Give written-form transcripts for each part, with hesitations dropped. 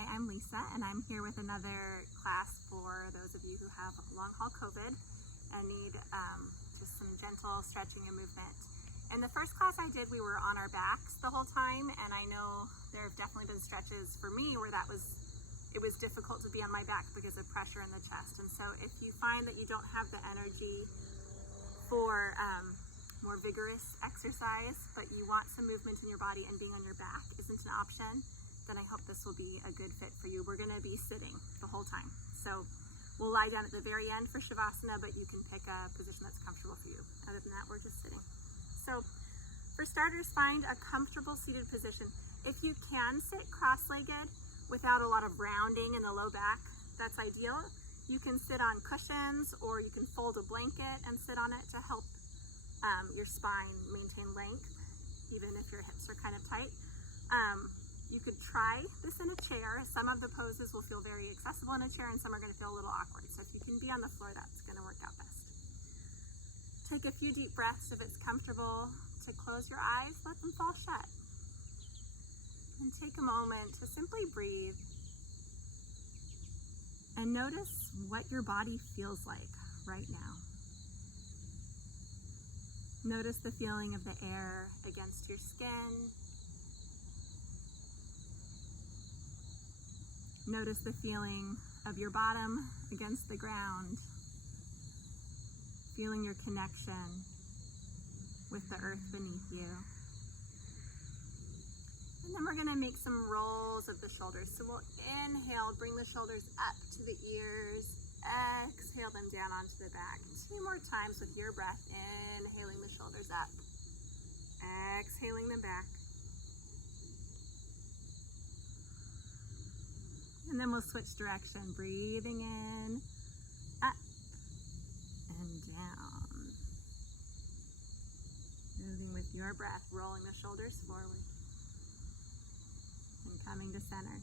Hi, I'm Lisa, and I'm here with another class for those of you who have long haul COVID and need just some gentle stretching and movement. In the first class I did, we were on our backs the whole time, and I know there have definitely been stretches for me where it was difficult to be on my back because of pressure in the chest. And so if you find that you don't have the energy for more vigorous exercise, but you want some movement in your body and being on your back isn't an option, then I hope this will be a good fit for you. We're going to be sitting the whole time. So we'll lie down at the very end for Shavasana, but you can pick a position that's comfortable for you. Other than that, we're just sitting. So for starters, find a comfortable seated position. If you can sit cross-legged without a lot of rounding in the low back, that's ideal. You can sit on cushions, or you can fold a blanket and sit on it to help your spine maintain length, even if your hips are kind of tight. You could try this in a chair. Some of the poses will feel very accessible in a chair, and some are going to feel a little awkward. So if you can be on the floor, that's going to work out best. Take a few deep breaths if it's comfortable to close your eyes, let them fall shut. And take a moment to simply breathe and notice what your body feels like right now. Notice the feeling of the air against your skin. Notice the feeling of your bottom against the ground, feeling your connection with the earth beneath you. And then we're going to make some rolls of the shoulders. So we'll inhale, bring the shoulders up to the ears, exhale them down onto the back. 2 more times with your breath, inhaling the shoulders up, exhaling them back. And then we'll switch direction, breathing in, up and down. Moving with your breath, rolling the shoulders forward and coming to center.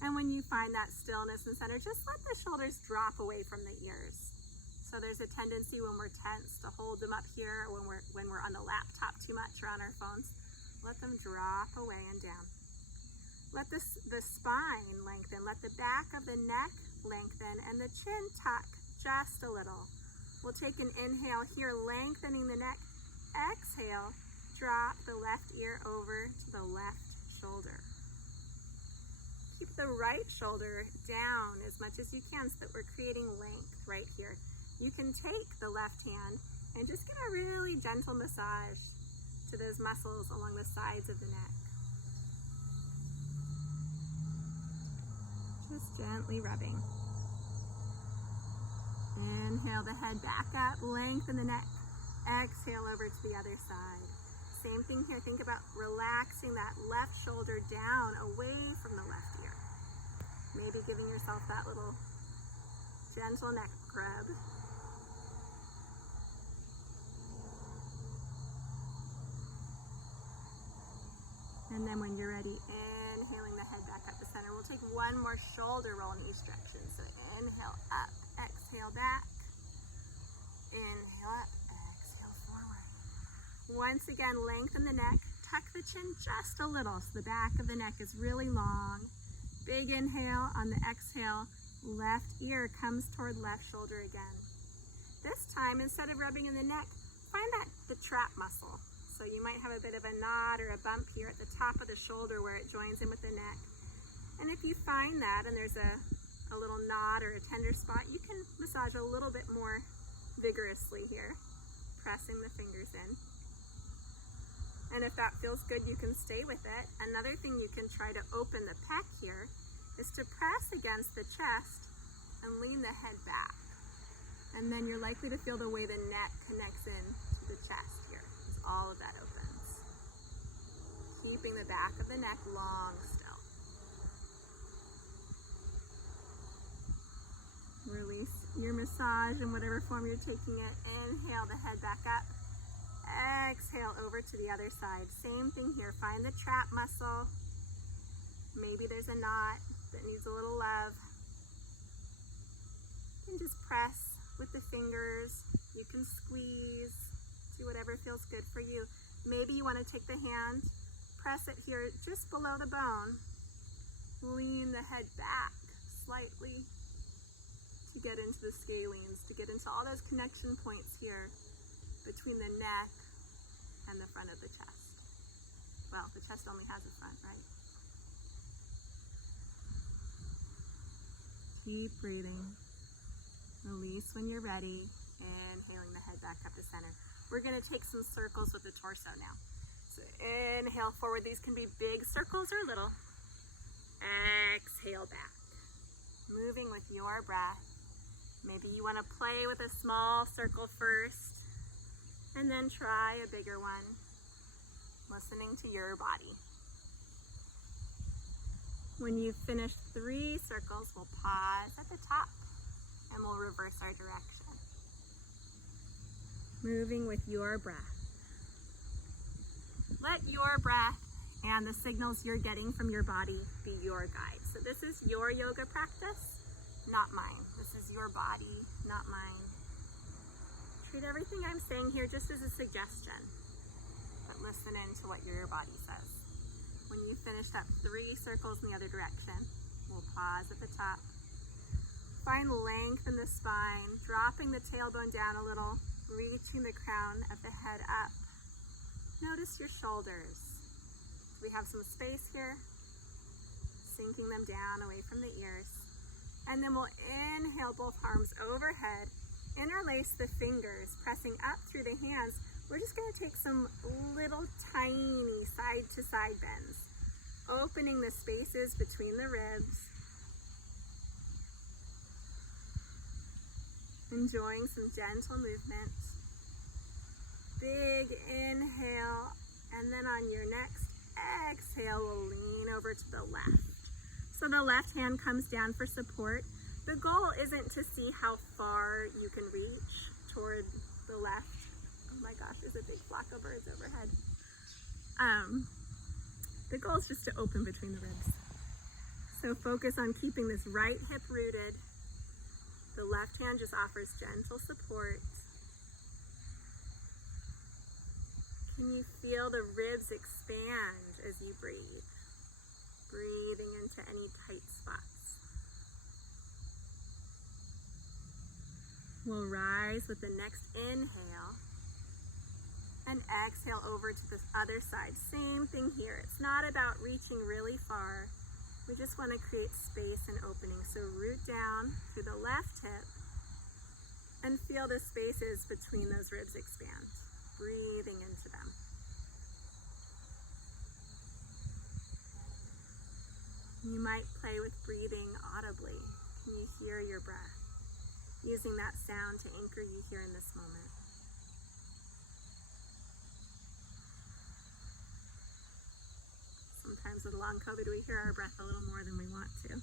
And when you find that stillness and center, just let the shoulders drop away from the ears. So there's a tendency when we're tense to hold them up here, or when we're on the laptop too much or on our phones. Let them drop away and down. Let the spine lengthen, let the back of the neck lengthen, and the chin tuck just a little. We'll take an inhale here, lengthening the neck. Exhale, drop the left ear over to the left shoulder. Keep the right shoulder down as much as you can so that we're creating length right here. You can take the left hand and just give a really gentle massage to those muscles along the sides of the neck. Just gently rubbing. Inhale the head back up, lengthen the neck. Exhale over to the other side. Same thing here. Think about relaxing that left shoulder down away from the left ear. Maybe giving yourself that little gentle neck rub. And then when you're ready, inhaling the head back up to center. We'll take one more shoulder roll in each direction. So inhale up, exhale back. Inhale up, exhale forward. Once again, lengthen the neck. Tuck the chin just a little so the back of the neck is really long. Big inhale. On the exhale, left ear comes toward left shoulder again. This time, instead of rubbing in the neck, find the trap muscle. So you might have a bit of a knot or a bump here at the top of the shoulder where it joins in with the neck. And if you find that and there's a little knot or a tender spot, you can massage a little bit more vigorously here, pressing the fingers in. And if that feels good, you can stay with it. Another thing you can try to open the pec here is to press against the chest and lean the head back. And then you're likely to feel the way the neck connects in to the chest here. All of that opens. Keeping the back of the neck long still. Release your massage in whatever form you're taking it. Inhale the head back up. Exhale over to the other side. Same thing here. Find the trap muscle. Maybe there's a knot that needs a little love. And just press with the fingers. You can squeeze. Do whatever feels good for you. Maybe you want to take the hand, press it here just below the bone. Lean the head back slightly to get into the scalenes, to get into all those connection points here between the neck and the front of the chest. Well, the chest only has a front, right? Keep breathing. Release when you're ready. Inhaling the head back up to center. We're going to take some circles with the torso now. So inhale forward. These can be big circles or little. Exhale back. Moving with your breath. Maybe you want to play with a small circle first and then try a bigger one. Listening to your body. When you've finished 3 circles, we'll pause at the top and we'll reverse our direction. Moving with your breath. Let your breath and the signals you're getting from your body be your guide. So this is your yoga practice, not mine. This is your body, not mine. Treat everything I'm saying here just as a suggestion, but listen into what your body says. When you finished up 3 circles in the other direction, we'll pause at the top. Find length in the spine, dropping the tailbone down a little, reaching the crown of the head up. Notice your shoulders. Do we have some space here? Sinking them down away from the ears. And then we'll inhale both arms overhead, interlace the fingers, pressing up through the hands. We're just going to take some little tiny side to side bends, opening the spaces between the ribs. Enjoying some gentle movement. Big inhale, and then on your next exhale, we'll lean over to the left. So the left hand comes down for support. The goal isn't to see how far you can reach toward the left. Oh my gosh, there's a big flock of birds overhead. The goal is just to open between the ribs. So focus on keeping this right hip rooted. The left hand just offers gentle support. Can you feel the ribs expand as you breathe? Breathing into any tight spots. We'll rise with the next inhale and exhale over to the other side. Same thing here. It's not about reaching really far. We just want to create space and opening. So root down through the left hip and feel the spaces between those ribs expand. Breathing into them. You might play with breathing audibly. Can you hear your breath? Using that sound to anchor you here in this moment. Sometimes with long COVID, we hear our breath a little more than we want to.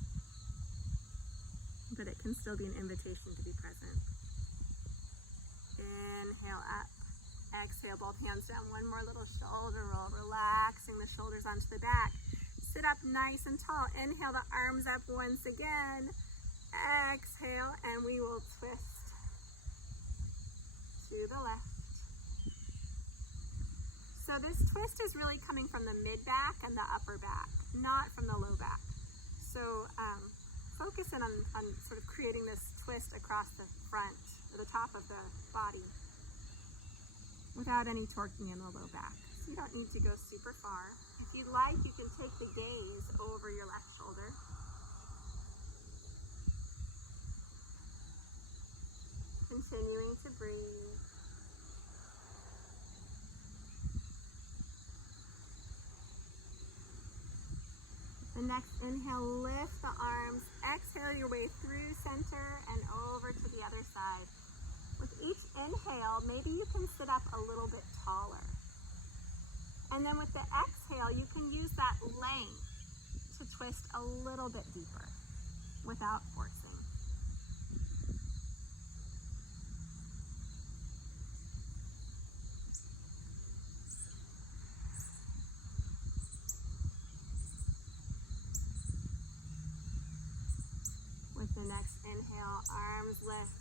But it can still be an invitation to be present. Inhale up. Exhale, both hands down. One more little shoulder roll, relaxing the shoulders onto the back. Sit up nice and tall. Inhale the arms up once again. Exhale, and we will twist to the left. So this twist is really coming from the mid-back and the upper back, not from the low back. So focus in on sort of creating this twist across the front, or the top of the body, without any torquing in the low back. So you don't need to go super far. If you'd like, you can take the gaze over your left shoulder. Continuing to breathe. The next inhale, lift the arms. Exhale your way through center and over to the other side. With each inhale, maybe you can sit up a little bit taller. And then with the exhale, you can use that length to twist a little bit deeper without forcing. With the next inhale, arms lift.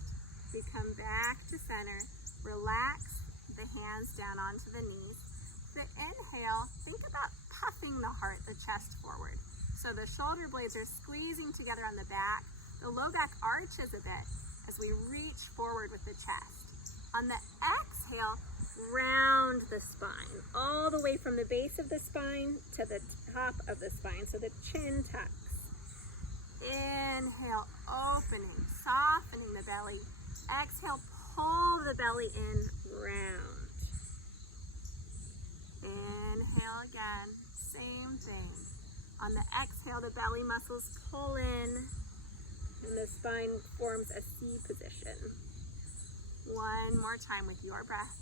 We come back to center. Relax the hands down onto the knees. The inhale, think about puffing the heart, the chest forward. So the shoulder blades are squeezing together on the back. The low back arches a bit as we reach forward with the chest. On the exhale, round the spine, all the way from the base of the spine to the top of the spine, so the chin tucks. Inhale, opening, softening the belly. Exhale, pull the belly in, round. Inhale again, same thing. On the exhale, the belly muscles pull in and the spine forms a C position. One more time with your breath.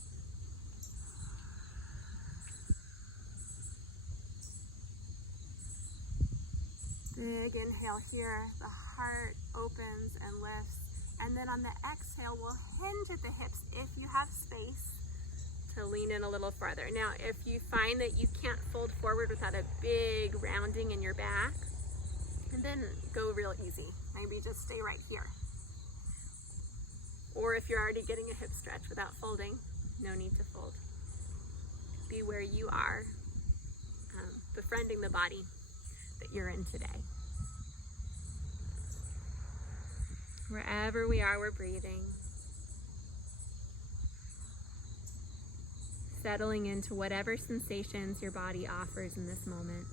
Big inhale here, the heart opens and lifts. And then on the exhale, we'll hinge at the hips if you have space to lean in a little farther. Now, if you find that you can't fold forward without a big rounding in your back, and then go real easy. Maybe just stay right here. Or if you're already getting a hip stretch without folding, no need to fold. Be where you are, befriending the body that you're in today. Wherever we are, we're breathing. Settling into whatever sensations your body offers in this moment.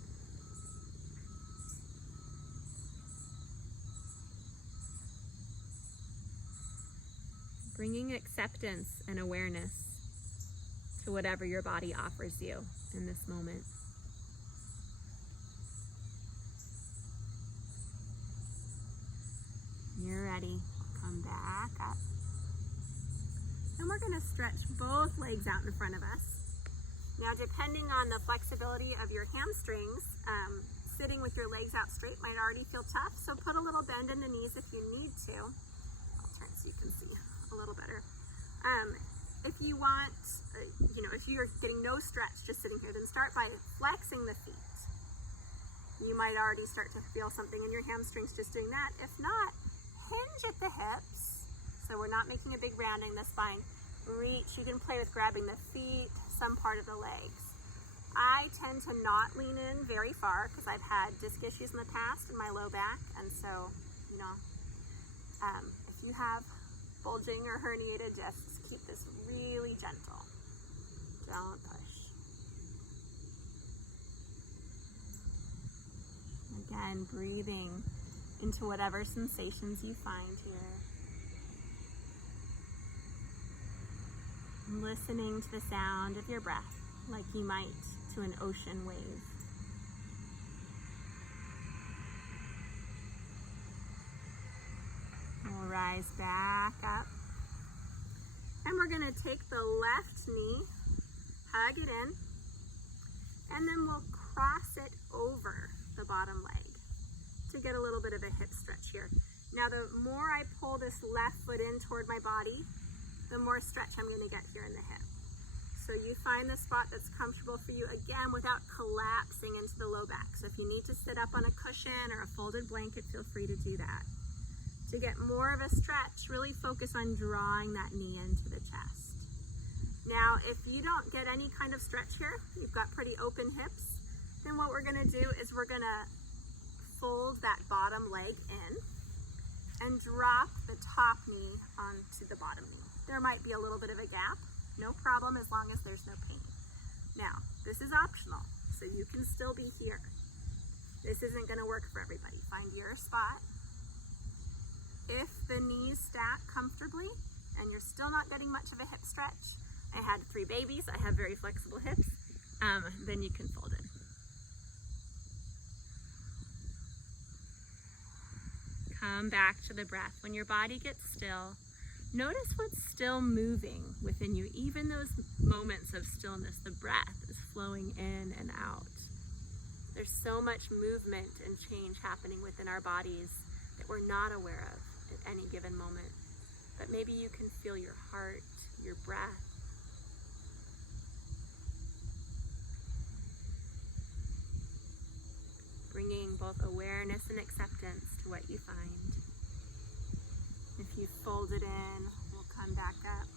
Bringing acceptance and awareness to whatever your body offers you in this moment. You're ready. Come back up. And we're going to stretch both legs out in front of us. Now, depending on the flexibility of your hamstrings, sitting with your legs out straight might already feel tough. So put a little bend in the knees if you need to. I'll turn so you can see a little better. If you want, if you're getting no stretch just sitting here, then start by flexing the feet. You might already start to feel something in your hamstrings just doing that. If not, hinge at the hips. So we're not making a big rounding the spine. Reach, you can play with grabbing the feet, some part of the legs. I tend to not lean in very far because I've had disc issues in the past in my low back. And so, if you have bulging or herniated discs, keep this really gentle. Don't push. Again, breathing into whatever sensations you find here. Listening to the sound of your breath like you might to an ocean wave. We'll rise back up. And we're going to take the left knee, hug it in, and then we'll cross it over the bottom leg to get a little bit of a hip stretch here. Now, the more I pull this left foot in toward my body, the more stretch I'm going to get here in the hip. So you find the spot that's comfortable for you, again, without collapsing into the low back. So if you need to sit up on a cushion or a folded blanket, feel free to do that. To get more of a stretch, really focus on drawing that knee into the chest. Now, if you don't get any kind of stretch here, you've got pretty open hips, then what we're going to do is we're going to fold that bottom leg in and drop the top knee onto the bottom knee. There might be a little bit of a gap, no problem as long as there's no pain. Now, this is optional, so you can still be here. This isn't going to work for everybody. Find your spot. If the knees stack comfortably and you're still not getting much of a hip stretch, I had 3 babies, I have very flexible hips, then you can fold it. Come back to the breath. When your body gets still, notice what's still moving within you. Even those moments of stillness, the breath is flowing in and out. There's so much movement and change happening within our bodies that we're not aware of at any given moment. But maybe you can feel your heart, your breath. Bringing both awareness and acceptance to what you find. If you fold it in, we'll come back up.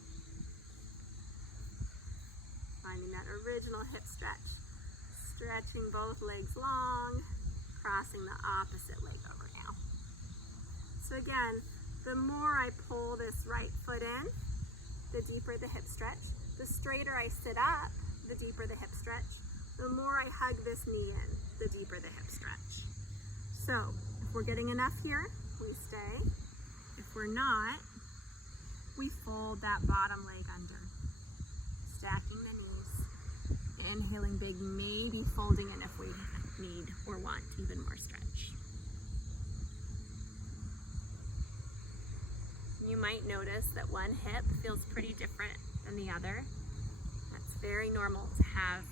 Finding that original hip stretch. Stretching both legs long. crossing the opposite leg over now. So again, the more I pull this right foot in, the deeper the hip stretch. The straighter I sit up, the deeper the hip stretch. The more I hug this knee in, the deeper the hip stretch. So if we're getting enough here, we stay. If we're not, we fold that bottom leg under, stacking the knees, inhaling big, maybe folding in if we need or want even more stretch. You might notice that one hip feels pretty different than the other. That's very normal to have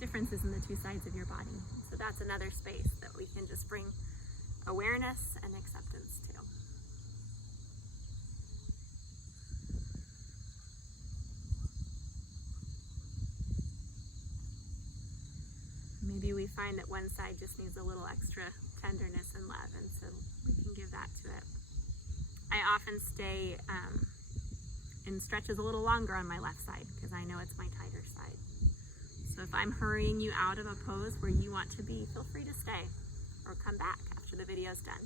differences in the two sides of your body. So that's another space that we can just bring awareness and acceptance to. Maybe we find that one side just needs a little extra tenderness and love, and so we can give that to it. I often stay in stretches a little longer on my left side because I know it's my tighter side. So if I'm hurrying you out of a pose where you want to be, feel free to stay or come back after the video's done.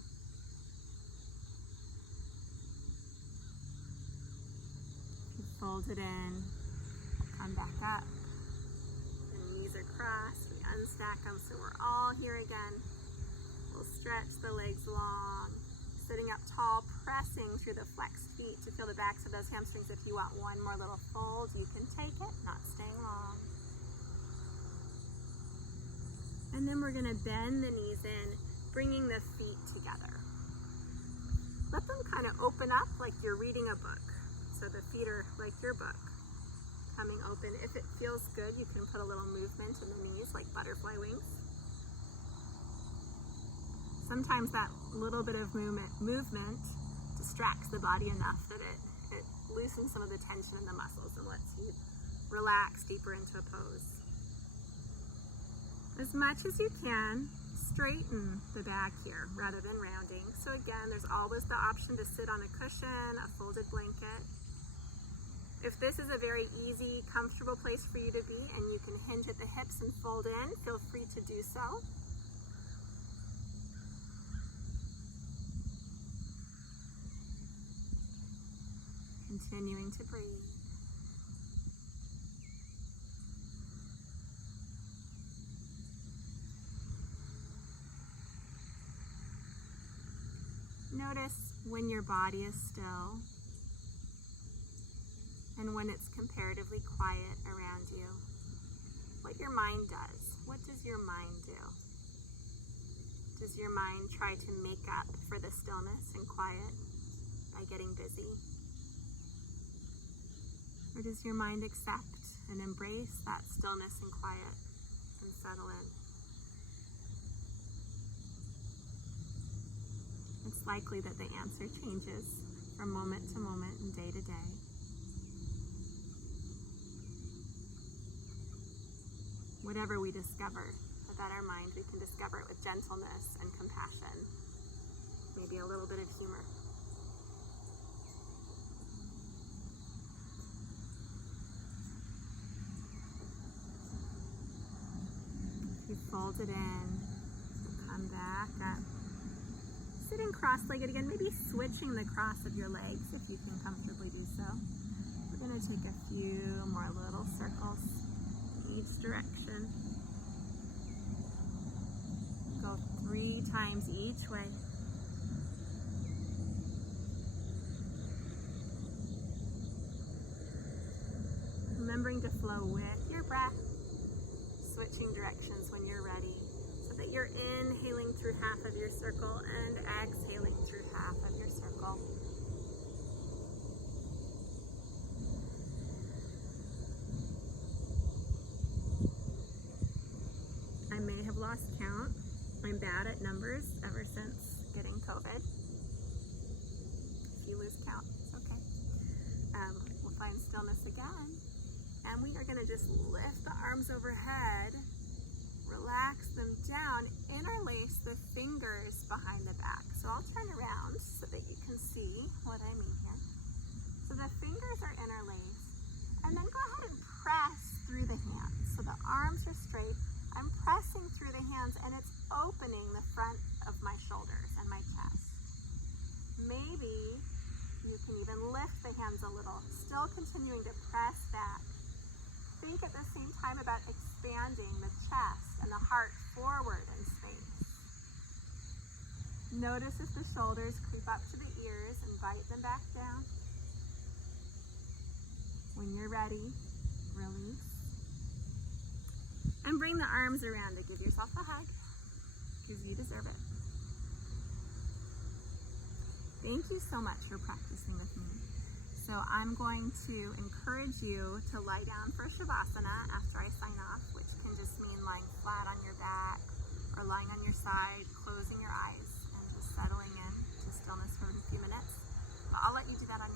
If you fold it in, come back up. The knees are crossed, we unstack them so we're all here again. We'll stretch the legs long. Sitting up tall, pressing through the flexed feet to feel the backs of those hamstrings. If you want one more little fold, you can take it, not staying long. And then we're gonna bend the knees in, bringing the feet together. Let them kind of open up like you're reading a book. So the feet are like your book, coming open. If it feels good, you can put a little movement in the knees, like butterfly wings. Sometimes that little bit of movement distracts the body enough that it loosens some of the tension in the muscles and lets you relax deeper into a pose. As much as you can, straighten the back here rather than rounding. So again, there's always the option to sit on a cushion, a folded blanket. If this is a very easy, comfortable place for you to be and you can hinge at the hips and fold in, feel free to do so. Continuing to breathe. Notice when your body is still and when it's comparatively quiet around you, what your mind does. What does your mind do? Does your mind try to make up for the stillness and quiet by getting busy? Or does your mind accept and embrace that stillness and quiet and settle in? It's likely that the answer changes from moment to moment and day to day. Whatever we discover about our mind, we can discover it with gentleness and compassion, maybe a little bit of humor. You fold it in, come back up. Sitting cross-legged again, maybe switching the cross of your legs if you can comfortably do so. We're going to take a few more little circles in each direction. Go 3 times each way. Remembering to flow with your breath. Switching directions when you're ready so that you're inhaling through half of your circle and exhaling through half of your circle. I may have lost count. I'm bad at numbers ever since getting COVID. If you lose count, it's okay. We'll find stillness again. And we are going to just lift the arms overhead, relax them down, interlace the fingers behind the back. So I'll turn around so that you can see what I mean here. So the fingers are interlaced, and then go ahead and press through the hands. So the arms are straight. I'm pressing through the hands, and it's opening the front of my shoulders and my chest. Maybe you can even lift the hands a little, still continuing to press back. Think at the same time about expanding the chest and the heart forward in space. Notice if the shoulders creep up to the ears, invite them back down. When you're ready, release. And bring the arms around to give yourself a hug, because you deserve it. Thank you so much for practicing with me. So I'm going to encourage you to lie down for Shavasana after I sign off, which can just mean lying flat on your back or lying on your side, closing your eyes and just settling in to stillness for a few minutes. But I'll let you do that on your